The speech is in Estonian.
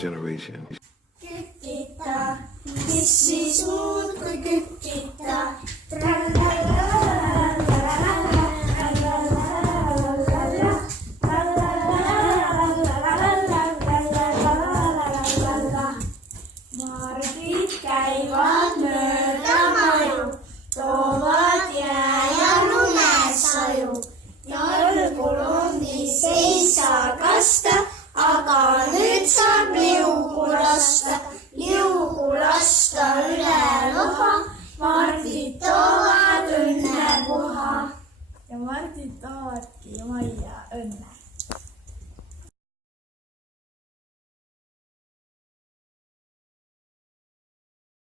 Generation. Kükita, mis siis muud kui kükita. Margid käivad mööda maju, toovad jää ja lumesaju.